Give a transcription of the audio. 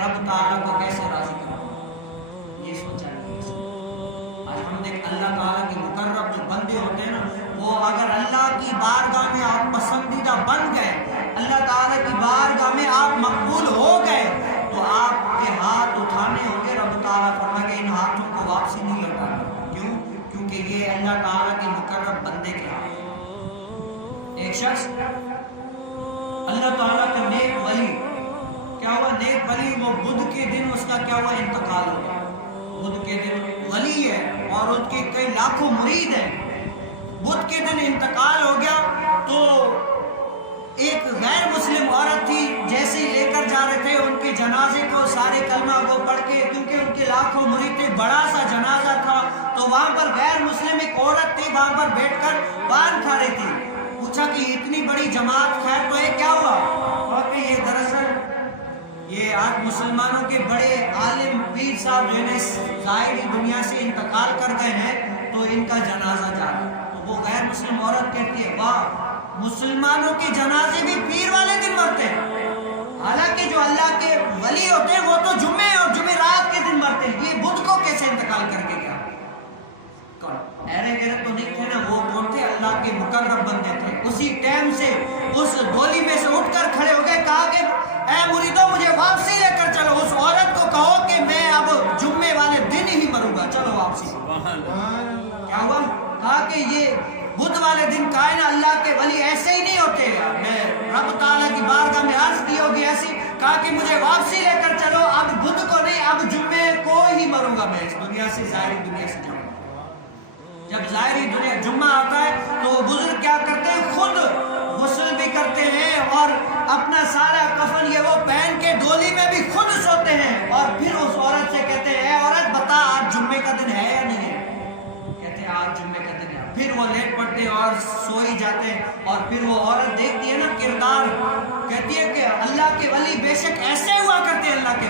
رب تعالیٰ کو کیسے راضی کروں، یہ سوچا نہیں۔ آج ہم دیکھ اللہ تعالیٰ کے مقرب جو بندے ہوتے ہیں نا، وہ اگر اللہ کی بارگاہ میں آپ پسندیدہ بن گئے، اللہ تعالیٰ کی بارگاہ میں آپ مقبول ہو گئے، تو آپ کے ہاتھ اٹھانے ہوں گے، رب تعالیٰ فرمائے کہ ان ہاتھوں کو واپسی نہیں لوٹانا۔ کیوں؟ کیونکہ یہ اللہ تعالیٰ کے مقرب بندے کے ہاتھ۔ ایک شخص اللہ تعالیٰ کا نیک ولی، کیا ہوا؟ نیک ولی، وہ بدھ کے دن اس کا کیا ہوا؟ انتقال ہو گیا۔ بدھ کے دن ولی ہے اور اس کے کئی لاکھوں مرید ہیں، بدھ کے دن انتقال ہو گیا، تو ایک غیر مسلم عورت تھی، جیسے ہی لے کر جا رہے تھے ان کے جنازے کو، سارے کلمہ کو پڑھ کے، کیونکہ ان کے لاکھوں مرید تھے، بڑا سا جنازہ تھا، تو وہاں پر غیر مسلم ایک عورت تھی، وہاں پر بیٹھ کر پان کھا رہی تھی۔ پوچھا کہ اتنی بڑی جماعت، خیر تو ہے، کیا ہوا؟ اور کہ یہ دراصل یہ آج مسلمانوں کے بڑے عالم پیر صاحب جو ہے ظاہری دنیا سے انتقال کر گئے ہیں، تو ان کا جنازہ جا رہا ہے۔ تو وہ غیر مسلم عورت کہتی ہے، واہ، مسلمانوں کے جنازے بھی پیر والے دن مرتے ہیں، حالانکہ جو اللہ کے ولی ہوتے ہیں وہ تو جمعے اور جمعرات کے دن مرتے ہیں، یہ بدھ کو کیسے انتقال کر کے گیا؟ ایرے گرے تو نہیں تھے نا، وہ کون تھے؟ اللہ کے مقرب بندے تھے۔ اسی ٹائم سے اس ڈولی میں سے اٹھ کر کھڑے ہو گئے، کہا کہ اے مریدوں مجھے واپسی لے کر چلو، اس عورت کو کہو کہ میں اب جمعے والے دن ہی مروں گا، چلو واپسی۔ کیا ہوا؟ کہا کہ یہ بدھ والے دن کہا ہے نا، اللہ کے ولی ایسے ہی نہیں ہوتے، میں رب تعالیٰ کی بارگاہ میں عرض کی ہوگی ایسی، کہا کہ مجھے واپسی لے کر چلو، اب بدھ کو نہیں، اب جمعے کو ہی مروں گا میں، اس دنیا سے، ظاہری دنیا سے جاؤں گا۔ جب ظاہری دنیا جمعہ آتا ہے تو وہ بزرگ کیا کرتے ہیں؟ خود غسل بھی کرتے ہیں اور اپنا سارا کفن یہ وہ پہن کے ڈولی میں بھی خود سوتے ہیں، اور پھر اس عورت سے کہتے ہیں، اے عورت بتا آج جمعے کا دن ہے یا نہیں ہے؟ کہتے ہیں آج جمعے کا دن ہے۔ پھر وہ لیٹ پڑتے اور سوئی جاتے ہیں، اور پھر وہ عورت دیکھتی ہے نا کردار، کہتی ہے کہ اللہ کے ولی بے شک ایسے ہوا کرتے ہیں، اللہ کے